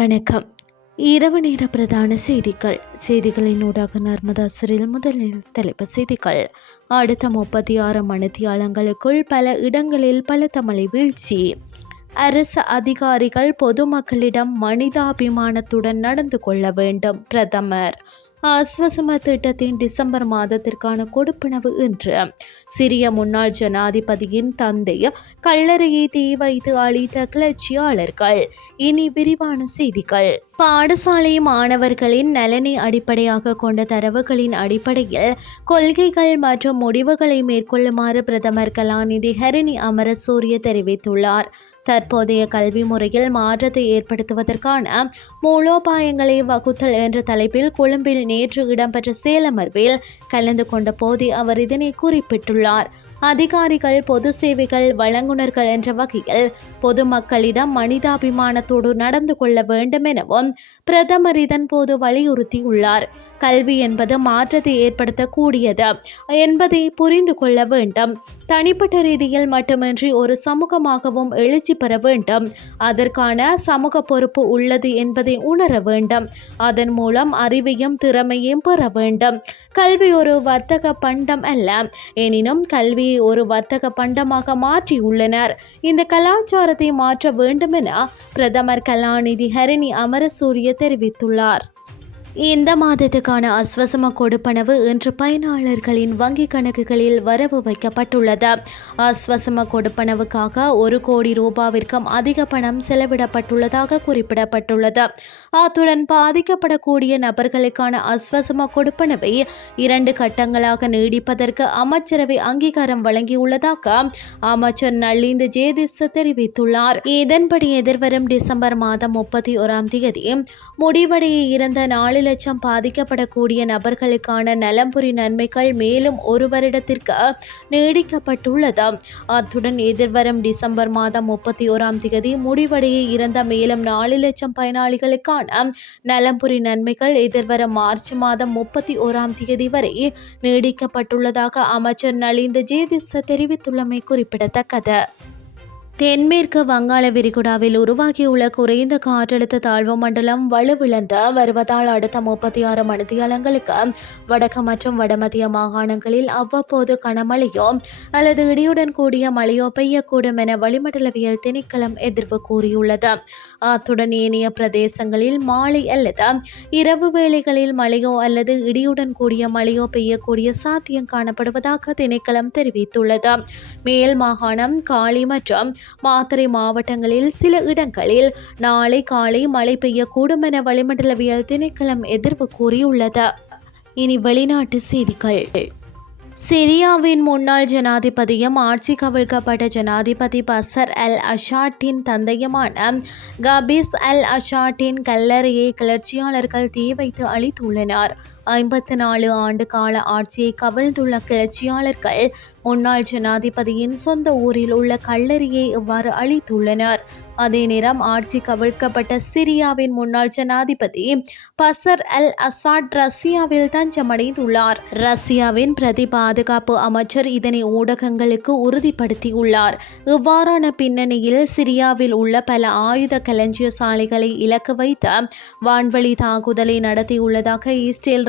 வணக்கம். இரவு நேர பிரதான செய்திகள். செய்திகளின் ஊடாக நர்மதா சிறில் முதலில் தலைப்பு செய்திகள். அடுத்த முப்பத்தி ஆறு மணித்தியாலங்களுக்குள் பல இடங்களில் பலத்த மழை வீழ்ச்சி. அரசு அதிகாரிகள் பொதுமக்களிடம் மனிதாபிமானத்துடன் நடந்து கொள்ள வேண்டும். பிரதமர் ஆஸ்வசம திட்டத்தின் டிசம்பர் மாதத்திற்கான கொடுப்பனவு இன்று. சிரிய முன்னாள் ஜனாதிபதியின் தந்தை கல்லறையை தீ வைத்து அளித்த கிளர்ச்சியாளர்கள். இனி விரிவான செய்திகள். பாடசாலை மாணவர்களின் நலனை அடிப்படையாக கொண்ட தரவுகளின் அடிப்படையில் கொள்கைகள் மற்றும் முடிவுகளை மேற்கொள்ளுமாறு பிரதமர் கலாநிதி ஹரிணி அமரசூரிய தெரிவித்துள்ளார். தற்போதைய கல்வி முறையில் மாற்றத்தை ஏற்படுத்துவதற்கான மூலோபாயங்களை வகுத்தல் என்ற தலைப்பில் கொழும்பில் நேற்று இடம்பெற்ற சேலமர்வில் கலந்து கொண்ட போதே அவர் இதனை குறிப்பிட்டுள்ளார். அதிகாரிகள் பொது சேவைகள் வழங்குனர்கள் என்ற வகையில் பொதுமக்களிடம் மனிதாபிமானத்தோடு நடந்து கொள்ள வேண்டும் எனவும் பிரதமர் இதன்போது வலியுறுத்தியுள்ளார். கல்வி என்பது மாற்றத்தை ஏற்படுத்தக்கூடியது என்பதை புரிந்து கொள்ள வேண்டும். தனிப்பட்ட ரீதியில் மட்டுமின்றி ஒரு சமூகமாகவும் எழுச்சி பெற வேண்டும். அதற்கான சமூக பொறுப்பு உள்ளது என்பதை உணர வேண்டும். அதன் மூலம் அறிவையும் திறமையும் பெற வேண்டும். கல்வி ஒரு வர்த்தக பண்டம் அல்ல. எனினும் கல்வி கல்வியை ஒரு வர்த்தக பண்டமாக மாற்றியுள்ளனர் இந்த கலாச்சாரத்தை மாற்ற வேண்டும் என பிரதமர் கலாநிதி ஹரிணி அமரசூரிய தெரிவித்துள்ளார். இந்த மாதத்துக்கான அஸ்வசம கொடுப்பனவு இன்று பயனாளர்களின் வங்கி கணக்குகளில் வரவு வைக்கப்பட்டுள்ளது. அஸ்வசம கொடுப்பனவுக்காக ஒரு கோடி ரூபாவிற்கும் அதிக பணம் செலவிடப்பட்டுள்ளதாக குறிப்பிடப்பட்டுள்ளது. அத்துடன் பாதிக்கப்படக்கூடிய நபர்களுக்கான அஸ்வசம கொடுப்பனவை இரண்டு கட்டங்களாக நீடிப்பதற்கு அமைச்சரவை அங்கீகாரம் வழங்கியுள்ளதாக அமைச்சர் நளிந்த ஜேதிஸ் தெரிவித்துள்ளார். இதன்படி எதிர்வரும் டிசம்பர் மாதம் முப்பத்தி ஓராம் தேதி முடிவடைய இருந்த நாளில் லட்சம் பாதிக்கப்படக்கூடிய நபர்களுக்கான நலம்புரி நன்மைகள் மேலும் ஒரு வருடத்திற்கு நீடிக்கப்பட்டுள்ளது. அத்துடன் எதிர்வரும் டிசம்பர் மாதம் முப்பத்தி ஓராம் தேதி முடிவடைய இருந்த மேலும் நாலு லட்சம் பயனாளிகளுக்கான நலம்புரி நன்மைகள் எதிர்வரும் மார்ச் மாதம் முப்பத்தி ஓராம் தேதி வரை நீடிக்கப்பட்டுள்ளதாக அமைச்சர் நலிந்த ஜேதிச தெரிவித்துள்ளமை குறிப்பிடத்தக்கது. தென்மேற்கு வங்காள விரிகுடாவில் உருவாகியுள்ள குறைந்த காற்றழுத்த தாழ்வு மண்டலம் வலுவிழந்து வருவதால் அடுத்த முப்பத்தி ஆறு மணித்தியாலங்களுக்கு வடக்கு மற்றும் வடமத்திய மாகாணங்களில் அவ்வப்போது கனமழையோ அல்லது இடியுடன் கூடிய மழையோ பெய்யக்கூடும் என வளிமண்டலவியல் திணைக்களம் எதிர்ப்பு கூறியுள்ளது. அத்துடன் ஏனைய பிரதேசங்களில் மாலை அல்லது இரவு வேளைகளில் மழையோ அல்லது இடியுடன் கூடிய மழையோ பெய்யக்கூடிய சாத்தியம் காணப்படுவதாக திணைக்களம் தெரிவித்துள்ளது. மேல் மாகாணம் காளி மற்றும் மாத்தறை மாவட்டங்களில் சில இடங்களில் நாளை காலை மழை பெய்யக்கூடும் என வளிமண்டலவியல் திணைக்களம் எதிர்ப்பு கூறியுள்ளது. இனி வெளிநாட்டு செய்திகள். சிரியாவின் முன்னாள் ஜனாதிபதியும் ஆட்சி கவிழ்க்கப்பட்ட ஜனாதிபதி பசர் அல் அஷாட்டின் தந்தையுமான கபிஸ் அல் அஷாட்டின் கல்லறையை கிளர்ச்சியாளர்கள் தீ வைத்து அழித்துள்ளனர். ஐம்பத்தி நாலு ஆண்டு கால ஆட்சியை கவிழ்ந்துள்ள கிளர்ச்சியாளர்கள் முன்னாள் ஜனாதிபதியின் சொந்த ஊரில் உள்ள கல்லறையை இவ்வாறு அழித்துள்ளனர். அதே நேரம் ஆட்சி கவிழ்க்கப்பட்ட சிரியாவின் முன்னாள் ஜனாதிபதி பசர் அல் அசாட் ரஷ்யாவில் தஞ்சமடைந்துள்ளார். ரஷ்யாவின் பிரதி பாதுகாப்பு அமைச்சர் இதனை ஊடகங்களுக்கு உறுதிப்படுத்தியுள்ளார். இவ்வாறான பின்னணியில் சிரியாவில் உள்ள பல ஆயுத களஞ்சிய சாலைகளை இலக்கு வைத்த வான்வழி தாக்குதலை நடத்தியுள்ளதாக இஸ்ரேல்